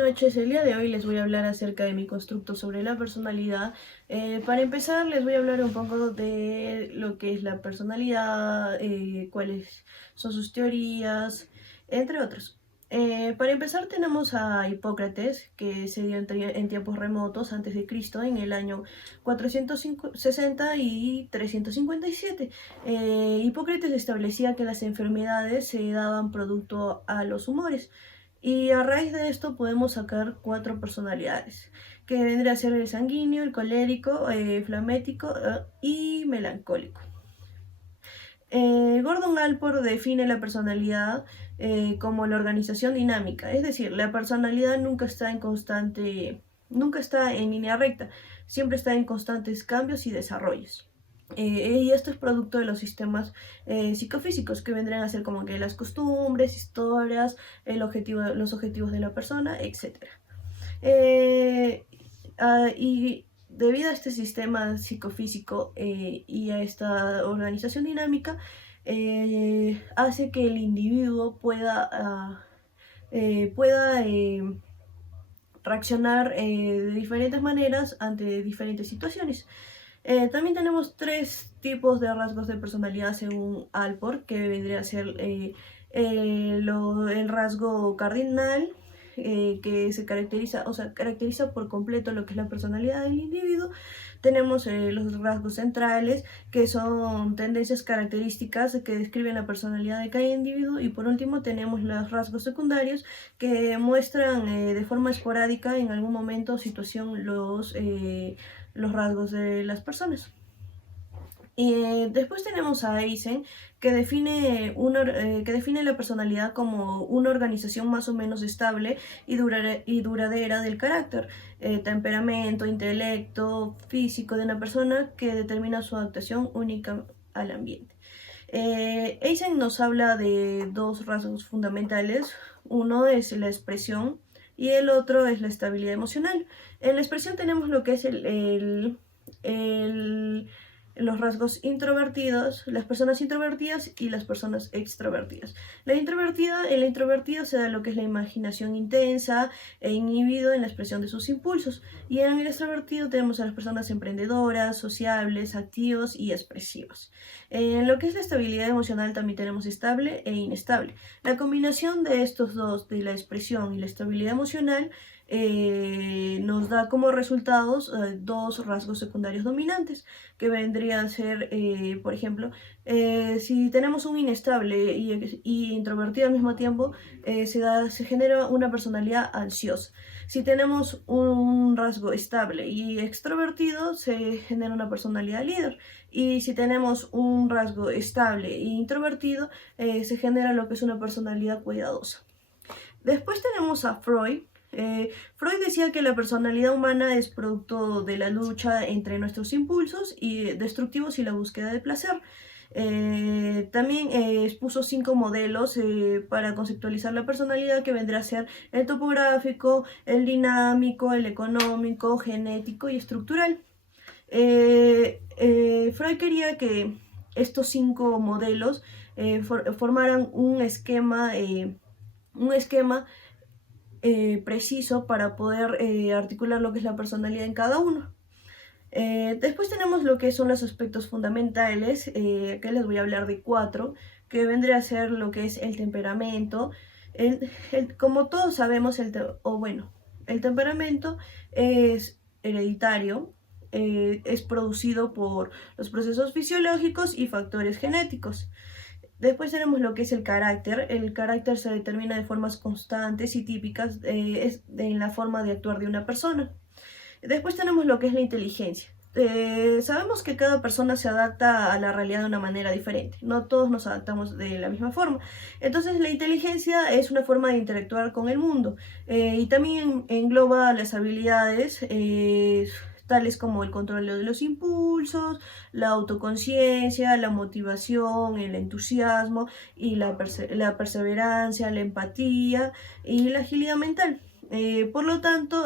noches, el día de hoy les voy a hablar acerca de mi constructo sobre la personalidad. Para empezar les voy a hablar un poco de lo que es la personalidad, cuáles son sus teorías, entre otros. Para empezar tenemos a Hipócrates, que se dio en tiempos remotos antes de Cristo, en el año 460 y 357. Hipócrates establecía que las enfermedades se daban producto a los humores. Y a raíz de esto podemos sacar cuatro personalidades, que vendría a ser el sanguíneo, el colérico, flamético y melancólico. Gordon Allport define la personalidad como la organización dinámica, es decir, la personalidad nunca está en línea recta, siempre está en constantes cambios y desarrollos. Y esto es producto de los sistemas psicofísicos, que vendrían a ser como que las costumbres, historias, los objetivos de la persona, etc. Y debido a este sistema psicofísico y a esta organización dinámica, hace que el individuo pueda reaccionar de diferentes maneras ante diferentes situaciones. También tenemos tres tipos de rasgos de personalidad según Allport, que vendría a ser el rasgo cardinal, que caracteriza por completo lo que es la personalidad del individuo. Tenemos los rasgos centrales, que son tendencias características que describen la personalidad de cada individuo. Y por último tenemos los rasgos secundarios, que muestran de forma esporádica en algún momento o situación los rasgos de las personas. Y después tenemos a Eysen, que define la personalidad como una organización más o menos estable y duradera del carácter, temperamento, intelecto, físico de una persona, que determina su adaptación única al ambiente. Eysen nos habla de dos rasgos fundamentales. Uno es la expresión y el otro es la estabilidad emocional. En la expresión tenemos lo que es los rasgos introvertidos, las personas introvertidas y las personas extrovertidas. En la introvertida se da lo que es la imaginación intensa e inhibido en la expresión de sus impulsos. Y en el extrovertido tenemos a las personas emprendedoras, sociables, activos y expresivas. En lo que es la estabilidad emocional también tenemos estable e inestable. La combinación de estos dos, de la expresión y la estabilidad emocional, nos da como resultados dos rasgos secundarios dominantes, que vendría a ser, por ejemplo, si tenemos un inestable y introvertido al mismo tiempo, se genera una personalidad ansiosa. Si tenemos un rasgo estable y extrovertido, se genera una personalidad líder. Y si tenemos un rasgo estable e introvertido, se genera lo que es una personalidad cuidadosa. Después tenemos a Freud. Freud decía que la personalidad humana es producto de la lucha entre nuestros impulsos destructivos y la búsqueda de placer. También expuso 5 modelos para conceptualizar la personalidad, que vendrá a ser el topográfico, el dinámico, el económico, genético y estructural. Freud quería que estos 5 modelos formaran un esquema preciso para poder articular lo que es la personalidad en cada uno. Después tenemos lo que son los aspectos fundamentales, que les voy a hablar de 4, que vendría a ser lo que es el temperamento. Como todos sabemos, el temperamento es hereditario, es producido por los procesos fisiológicos y factores genéticos. Después tenemos lo que es el carácter. El carácter se determina de formas constantes y típicas en la forma de actuar de una persona. Después tenemos lo que es la inteligencia. Sabemos que cada persona se adapta a la realidad de una manera diferente. No todos nos adaptamos de la misma forma. Entonces la inteligencia es una forma de interactuar con el mundo, y también engloba las habilidades tales como el control de los impulsos, la autoconciencia, la motivación, el entusiasmo y la perseverancia, la empatía y la agilidad mental. Por lo tanto,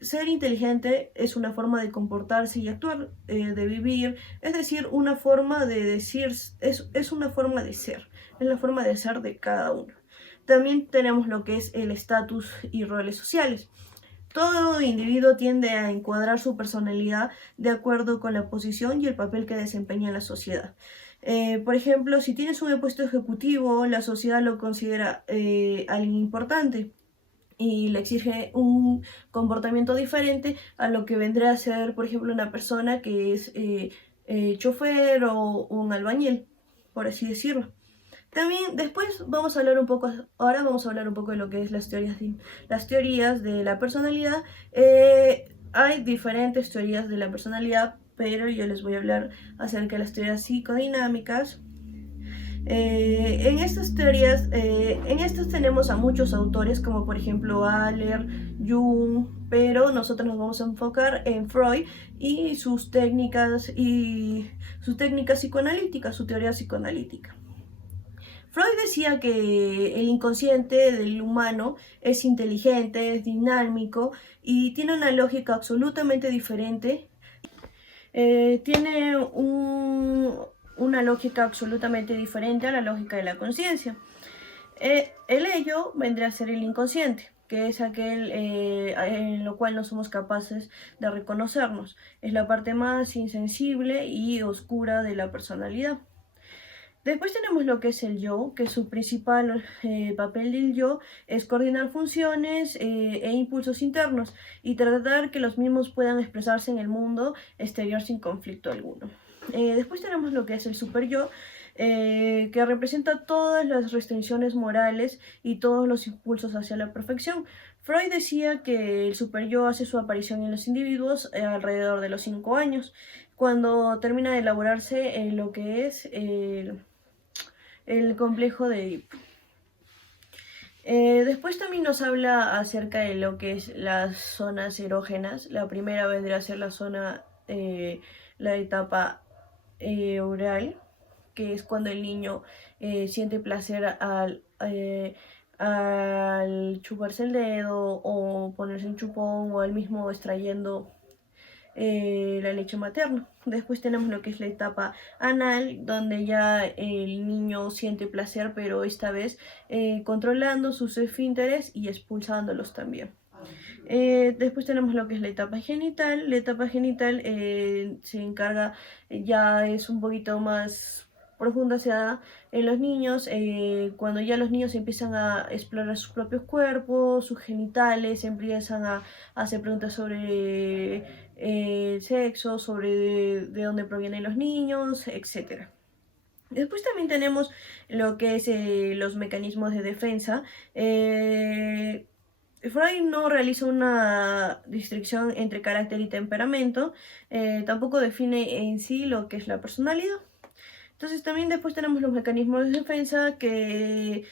ser inteligente es una forma de comportarse y actuar, de vivir, es decir, una forma de decir, es una forma de ser, es la forma de ser de cada uno. También tenemos lo que es el estatus y roles sociales. Todo individuo tiende a encuadrar su personalidad de acuerdo con la posición y el papel que desempeña en la sociedad. Por ejemplo, si tienes un puesto ejecutivo, la sociedad lo considera alguien importante y le exige un comportamiento diferente a lo que vendrá a ser, por ejemplo, una persona que es chofer o un albañil, por así decirlo. También después vamos a hablar un poco, ahora vamos a hablar un poco de lo que es las teorías de la personalidad. Hay diferentes teorías de la personalidad, pero yo les voy a hablar acerca de las teorías psicodinámicas. En estas teorías, en estas tenemos a muchos autores, como por ejemplo Adler, Jung, pero nosotros nos vamos a enfocar en Freud y sus técnicas psicoanalíticas, su teoría psicoanalítica. Freud decía que el inconsciente del humano es inteligente, es dinámico y tiene una lógica absolutamente diferente. Tiene una lógica absolutamente diferente a la lógica de la conciencia. El ello vendría a ser el inconsciente, que es aquel en lo cual no somos capaces de reconocernos. Es la parte más insensible y oscura de la personalidad. Después tenemos lo que es el yo, que su principal papel del yo es coordinar funciones e impulsos internos y tratar que los mismos puedan expresarse en el mundo exterior sin conflicto alguno. Después tenemos lo que es el superyo, que representa todas las restricciones morales y todos los impulsos hacia la perfección. Freud decía que el superyo hace su aparición en los individuos alrededor de los 5 años, cuando termina de elaborarse lo que es el complejo de Edipo. Después también nos habla acerca de lo que es las zonas erógenas. La primera vendría a ser la etapa oral, que es cuando el niño siente placer al chuparse el dedo o ponerse un chupón o al mismo extrayendo la leche materna. Después tenemos lo que es la etapa anal, donde ya el niño siente placer, pero esta vez controlando sus esfínteres y expulsándolos también. Después tenemos lo que es la etapa genital. La etapa genital se encarga, ya es un poquito más profunda, se da en los niños, cuando ya los niños empiezan a explorar sus propios cuerpos, sus genitales, empiezan a hacer preguntas sobre el sexo, sobre de dónde provienen los niños, etc. Después también tenemos lo que es los mecanismos de defensa. Freud no realiza una distinción entre carácter y temperamento, tampoco define en sí lo que es la personalidad. Entonces también después tenemos los mecanismos de defensa que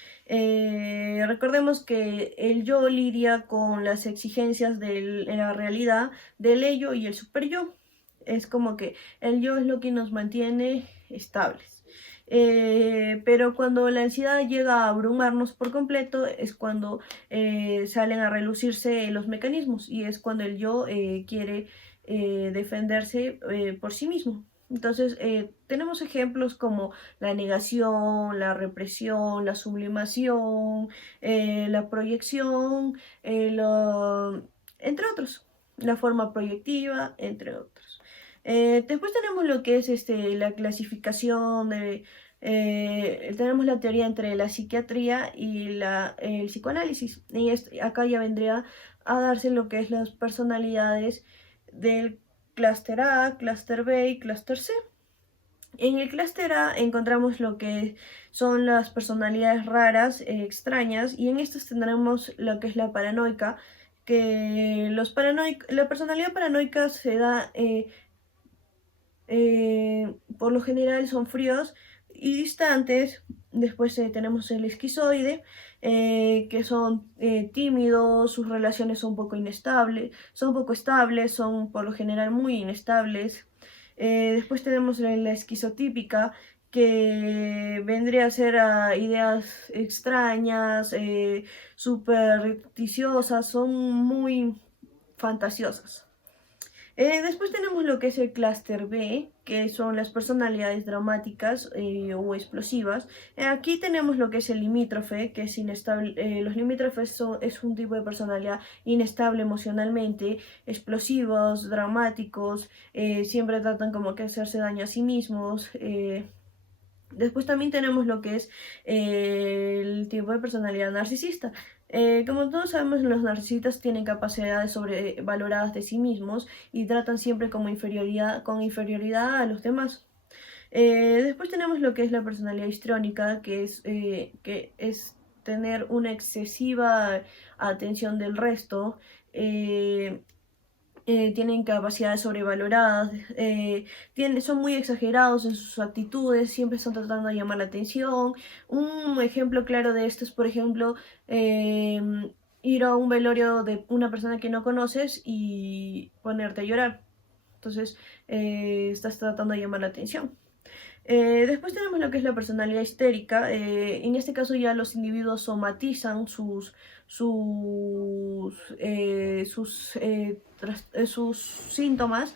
recordemos que el yo lidia con las exigencias de la realidad del ello y el superyo. Es como que el yo es lo que nos mantiene estables. Pero cuando la ansiedad llega a abrumarnos por completo es cuando salen a relucirse los mecanismos y es cuando el yo quiere defenderse por sí mismo. Entonces tenemos ejemplos como la negación, la represión, la sublimación, la proyección, entre otros, la forma proyectiva, entre otros. Después tenemos lo que es la clasificación tenemos la teoría entre la psiquiatría y el psicoanálisis. Y acá ya vendría a darse lo que es las personalidades del clúster A, clúster B y clúster C. En el clúster A encontramos lo que son las personalidades raras, extrañas, y en estas tendremos lo que es la paranoica, que la personalidad paranoica se da, por lo general son fríos y distantes. Después tenemos el esquizoide, que son tímidos, sus relaciones son poco estables, son por lo general muy inestables. Después tenemos la esquizotípica, que vendría a ser ideas extrañas, supersticiosas, son muy fantasiosas. Después tenemos lo que es el clúster B, que son las personalidades dramáticas o explosivas. Aquí tenemos lo que es el limítrofe, que es inestable. Los limítrofes es un tipo de personalidad inestable emocionalmente, explosivos, dramáticos, siempre tratan como que hacerse daño a sí mismos. Después también tenemos lo que es el tipo de personalidad narcisista. Como todos sabemos, los narcisistas tienen capacidades sobrevaloradas de sí mismos y tratan siempre con inferioridad a los demás. Después tenemos lo que es la personalidad histriónica, que es tener una excesiva atención del resto. Tienen capacidades sobrevaloradas, son muy exagerados en sus actitudes, siempre están tratando de llamar la atención. Un ejemplo claro de esto es, por ejemplo, ir a un velorio de una persona que no conoces y ponerte a llorar. Entonces, estás tratando de llamar la atención. Después tenemos lo que es la personalidad histérica. En este caso ya los individuos somatizan sus síntomas.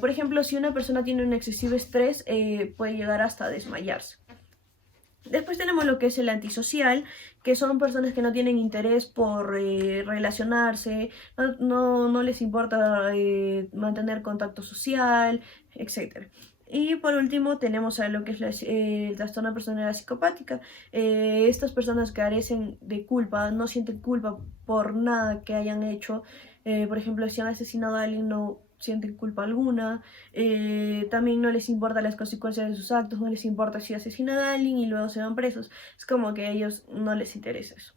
Por ejemplo, si una persona tiene un excesivo estrés, puede llegar hasta desmayarse. Después tenemos lo que es el antisocial, que son personas que no tienen interés por relacionarse, no les importa mantener contacto social, etc. Y por último tenemos a lo que es el trastorno de personalidad psicopática. Estas personas carecen de culpa, no sienten culpa por nada que hayan hecho. Por ejemplo, si han asesinado a alguien, no sienten culpa alguna. También no les importan las consecuencias de sus actos, no les importa si asesinan a alguien y luego se van presos. Es como que a ellos no les interesa eso.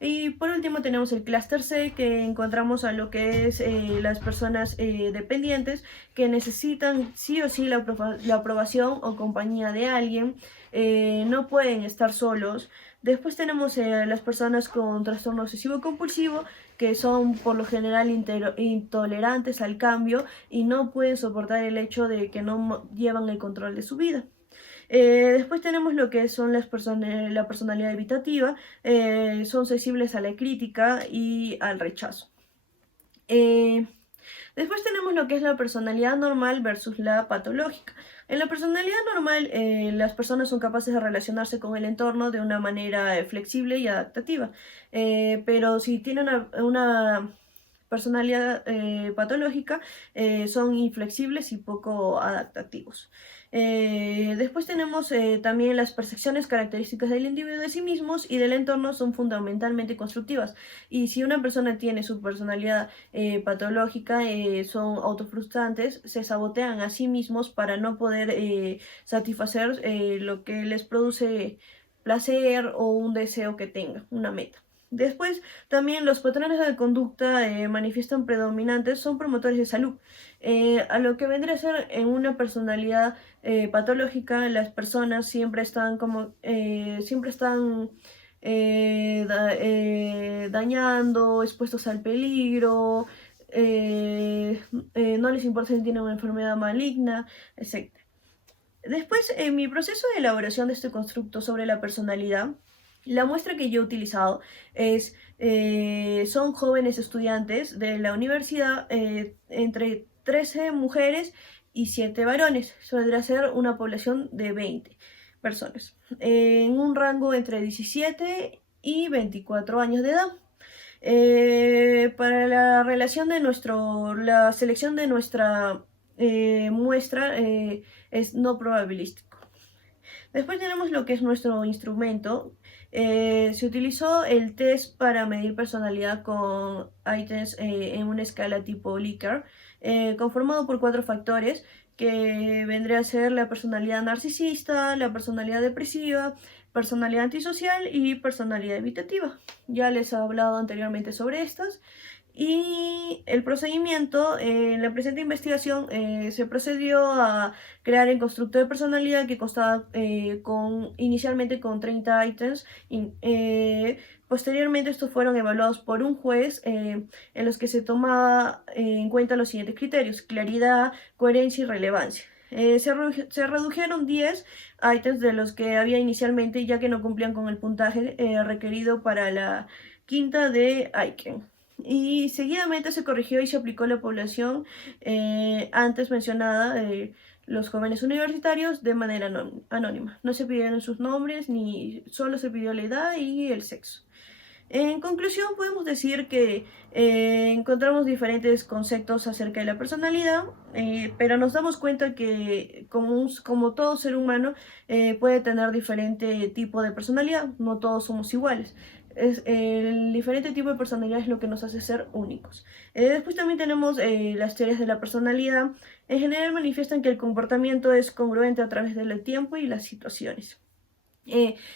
Y por último tenemos el clúster C, que encontramos a lo que es las personas dependientes que necesitan sí o sí la aprobación o compañía de alguien, no pueden estar solos. Después tenemos las personas con trastorno obsesivo compulsivo, que son por lo general intolerantes al cambio y no pueden soportar el hecho de que no llevan el control de su vida. Después tenemos lo que son la personalidad evitativa, son sensibles a la crítica y al rechazo. Después tenemos lo que es la personalidad normal versus la patológica. En la personalidad normal, las personas son capaces de relacionarse con el entorno de una manera flexible y adaptativa. Pero si tienen una personalidad patológica, son inflexibles y poco adaptativos. Después tenemos también las percepciones características del individuo de sí mismos y del entorno son fundamentalmente constructivas. Y si una persona tiene su personalidad patológica, son autofrustrantes, se sabotean a sí mismos para no poder satisfacer lo que les produce placer o un deseo que tenga, una meta. Después, también los patrones de conducta manifiestan predominantes son promotores de salud. A lo que vendría a ser en una personalidad patológica, las personas siempre están dañando, expuestos al peligro, no les importa si tienen una enfermedad maligna, etc. Después, en mi proceso de elaboración de este constructo sobre la personalidad, la muestra que yo he utilizado son jóvenes estudiantes de la universidad, entre 13 mujeres y 7 varones. Eso vendría a ser una población de 20 personas, en un rango entre 17 y 24 años de edad. Para la selección de nuestra muestra es no probabilístico. Después tenemos lo que es nuestro instrumento. Se utilizó el test para medir personalidad con ítems en una escala tipo Likert, conformado por 4 factores que vendría a ser la personalidad narcisista, la personalidad depresiva, personalidad antisocial y personalidad evitativa. Ya les he hablado anteriormente sobre estas. Y el procedimiento, en la presente investigación, se procedió a crear el constructo de personalidad que constaba inicialmente con 30 ítems. Posteriormente estos fueron evaluados por un juez en los que se tomaba en cuenta los siguientes criterios: claridad, coherencia y relevancia. Se redujeron 10 ítems de los que había inicialmente, ya que no cumplían con el puntaje requerido para la quinta de Aiken. y seguidamente se corrigió y se aplicó a la población antes mencionada, los jóvenes universitarios, de manera anónima. No se pidieron sus nombres, ni solo se pidió la edad y el sexo. En conclusión, podemos decir que encontramos diferentes conceptos acerca de la personalidad, pero nos damos cuenta que como todo ser humano puede tener diferente tipo de personalidad, no todos somos iguales. El diferente tipo de personalidad es lo que nos hace ser únicos. Después también tenemos las teorías de la personalidad. En general manifiestan que el comportamiento es congruente a través del tiempo y las situaciones.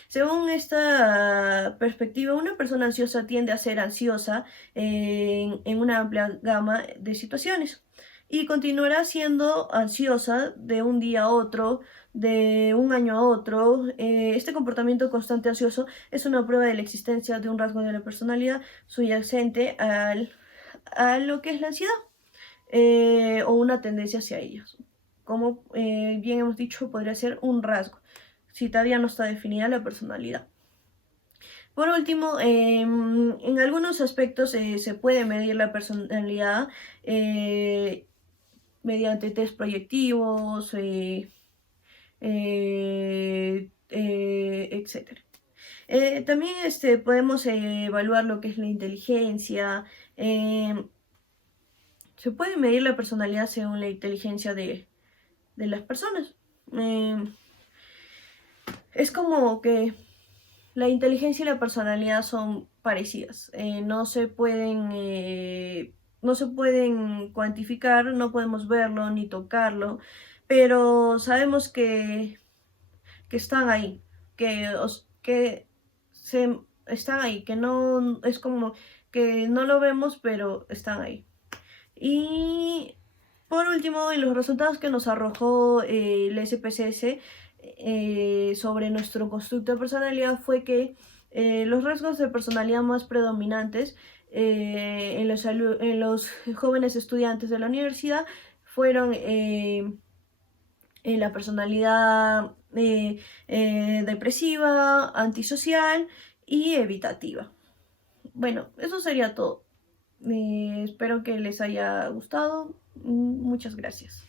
Según esta perspectiva, una persona ansiosa tiende a ser ansiosa en una amplia gama de situaciones y continuará siendo ansiosa de un día a otro, de un año a otro. Este comportamiento constante ansioso es una prueba de la existencia de un rasgo de la personalidad subyacente a lo que es la ansiedad o una tendencia hacia ellos. Como bien hemos dicho, podría ser un rasgo si todavía no está definida la personalidad. Por último, en algunos aspectos se puede medir la personalidad mediante test proyectivos, etc. También podemos evaluar lo que es la inteligencia. Se puede medir la personalidad según la inteligencia de las personas. Es como que la inteligencia y la personalidad son parecidas. No se pueden cuantificar, no podemos verlo ni tocarlo, pero sabemos que están ahí, que están ahí, que no es como que no lo vemos, pero están ahí. Y por último, en los resultados que nos arrojó el SPSS sobre nuestro constructo de personalidad fue que los rasgos de personalidad más predominantes en los jóvenes estudiantes de la universidad fueron la personalidad depresiva, antisocial y evitativa. Bueno, eso sería todo. Espero que les haya gustado. Muchas gracias.